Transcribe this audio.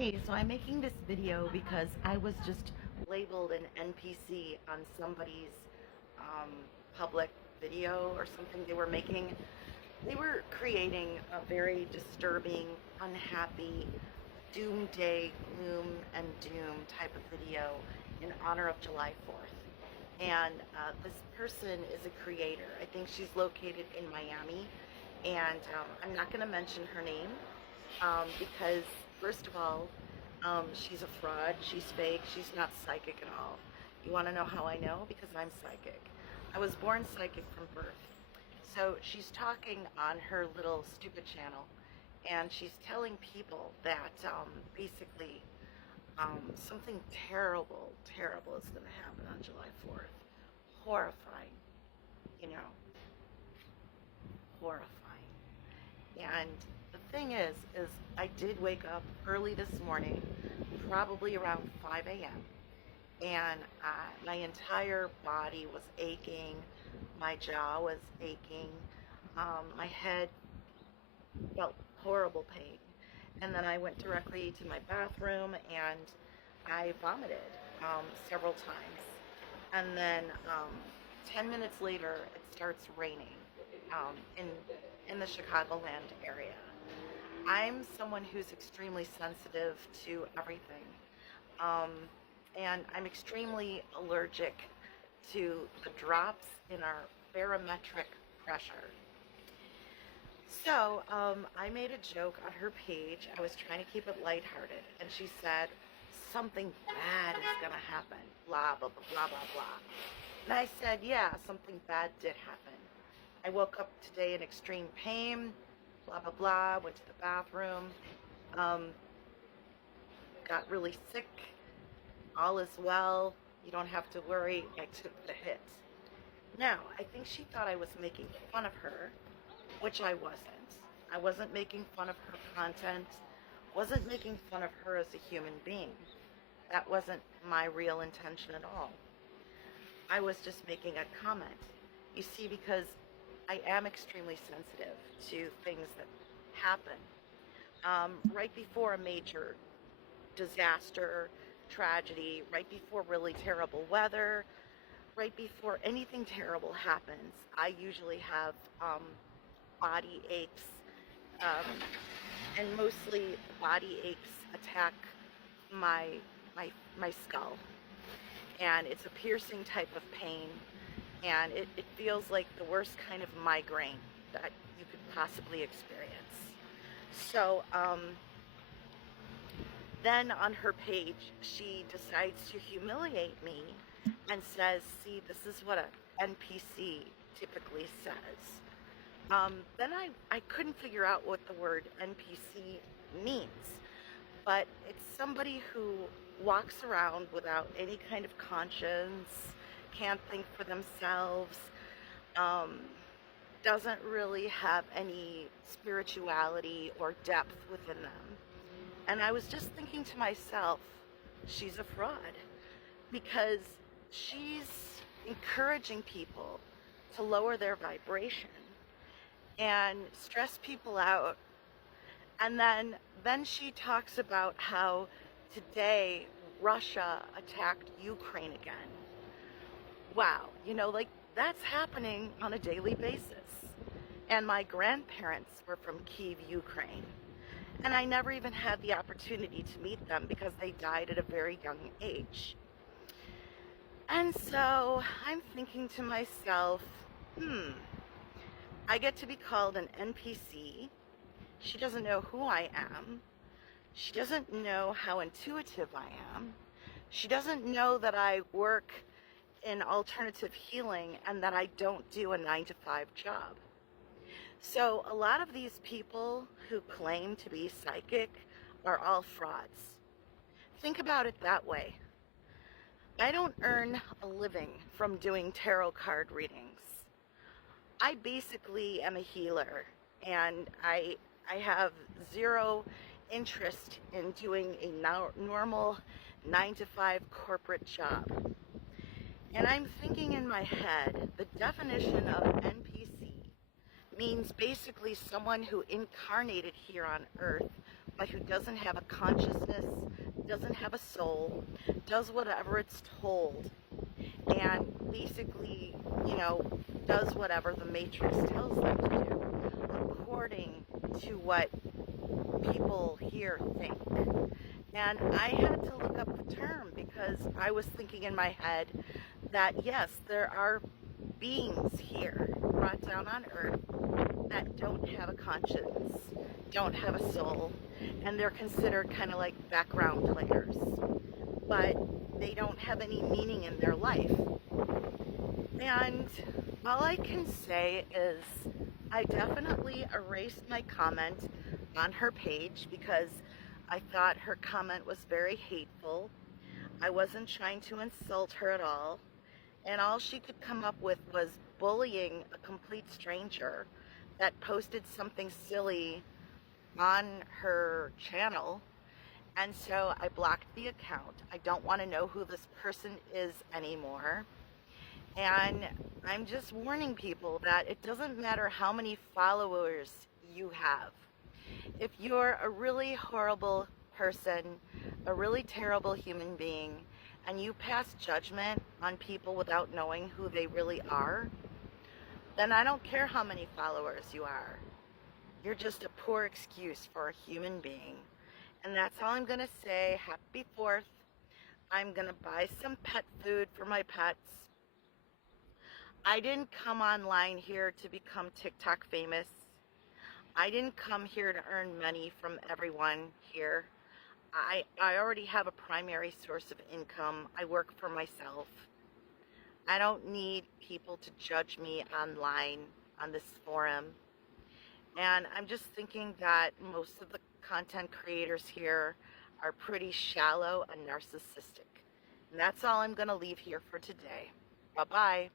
Hey, so I'm making this video because I was just labeled an NPC on somebody's public video or something they were making. They were creating a very disturbing, unhappy, doomsday, gloom and doom type of video in honor of July 4th. And this person is a creator. I think she's located in Miami. And I'm not going to mention her name because, first of all, she's a fraud, she's fake, she's not psychic at all. You want to know how I know? Because I'm psychic. I was born psychic from birth. So she's talking on her little stupid channel, and she's telling people that basically something terrible is going to happen on July 4th. Horrifying, you know, horrifying. And the thing is I did wake up early this morning, probably around 5 a.m. and my entire body was aching, my jaw was aching, my head felt horrible pain. And then I went directly to my bathroom and I vomited several times. And then 10 minutes later, it starts raining in the Chicagoland area. I'm someone who's extremely sensitive to everything. And I'm extremely allergic to the drops in our barometric pressure. So I made a joke on her page. I was trying to keep it lighthearted, and she said, something bad is going to happen, blah, blah, blah, blah, blah, blah. And I said, yeah, something bad did happen. I woke up today in extreme pain, blah, blah, blah, went to the bathroom, got really sick, all is well, you don't have to worry, I took the hit. Now, I think she thought I was making fun of her, which I wasn't. I wasn't making fun of her content, wasn't making fun of her as a human being. That wasn't my real intention at all. I was just making a comment. You see, because I am extremely sensitive to things that happen. Right before a major disaster, tragedy, right before really terrible weather, right before anything terrible happens, I usually have body aches, and mostly body aches attack my skull, and it's a piercing type of pain, and it feels like the worst kind of migraine that you could possibly experience. So then on her page, she decides to humiliate me and says, see, this is what an NPC typically says. Then I couldn't figure out what the word NPC means, but it's somebody who walks around without any kind of conscience, can't think for themselves, doesn't really have any spirituality or depth within them. And I was just thinking to myself, she's a fraud, because she's encouraging people to lower their vibration and stress people out. And then she talks about how today Russia attacked Ukraine again. Wow, you know, like, that's happening on a daily basis. And my grandparents were from Kyiv, Ukraine. And I never even had the opportunity to meet them because they died at a very young age. And so I'm thinking to myself, I get to be called an NPC. She doesn't know who I am. She doesn't know how intuitive I am. She doesn't know that I work in alternative healing and that I don't do a 9-to-5 job. So a lot of these people who claim to be psychic are all frauds. Think about it that way. I don't earn a living from doing tarot card readings. I basically am a healer, and I have zero interest in doing a normal 9-to-5 corporate job. And I'm thinking in my head, the definition of NPC means basically someone who incarnated here on earth, but who doesn't have a consciousness soul, does whatever it's told, and basically, you know, does whatever the Matrix tells them to do, according to what people here think. And I had to look up the term because I was thinking in my head that yes, there are beings here brought down on earth that don't have a conscience, don't have a soul, and they're considered kind of like background players, but they don't have any meaning in their life. And all I can say is I definitely erased my comment on her page because I thought her comment was very hateful. I wasn't trying to insult her at all, and all she could come up with was bullying a complete stranger that posted something silly on her channel. And so I blocked the account. I don't want to know who this person is anymore. And I'm just warning people that it doesn't matter how many followers you have. If you're a really horrible person, a really terrible human being, and you pass judgment on people without knowing who they really are, then I don't care how many followers you are. You're just a poor excuse for a human being. And that's all I'm going to say. Happy 4th. I'm going to buy some pet food for my pets. I didn't come online here to become TikTok famous. I didn't come here to earn money from everyone here. I already have a primary source of income. I work for myself. I don't need people to judge me online on this forum. And I'm just thinking that most of the content creators here are pretty shallow and narcissistic. And that's all I'm going to leave here for today. Bye-bye.